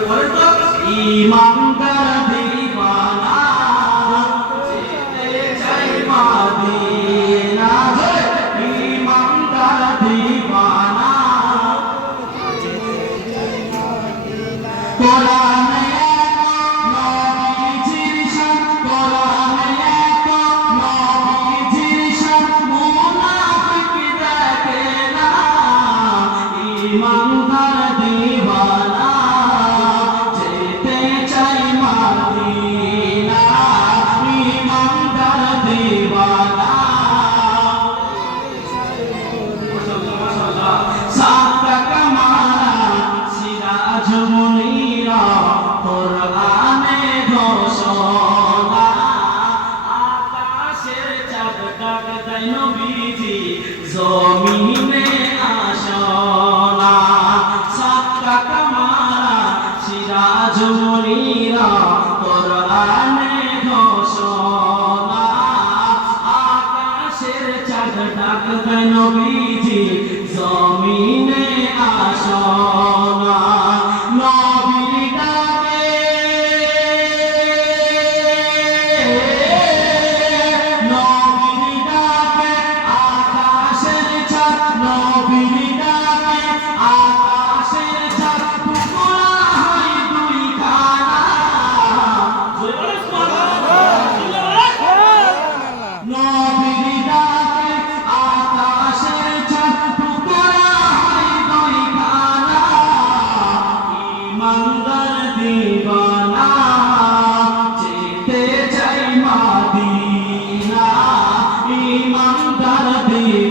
বলেন তো ইমানদার দিওয়ানা যেতে চাই মদিনা ইমানদার দিওয়ানা কোরআনে নবীজির শান কোরআনে নবীজির শান মুনাফিক দেখে না ইমানদার দিওয়ানা যেতে চাই মদিনা ইমানদার দিওয়ানা সাতটা কামারা সিরাজ মুনীরা কোরআনে ঘোষণা আকাশের চাঁদ ডাক দেয় নবীজি জমিনে আসনা সাতটা কামারা সিরাজ মুনীরা কোরআনে ঘোষণা আকাশের চাঁদ ডাক দেয় নবীজি জমিনে আসনা নবীর ডাকে নবীর ডাকে আকাশের চাঁদ নবীর ডাকে আকাশের চাঁদ টুকরা হয় দুই খানা নবীর ডাকে আকাশের চাঁদ টুকরা হয় দুই খানা ইমানদার দিওয়ানা যেতে চাই মদিনা ইমানদার দিওয়ানা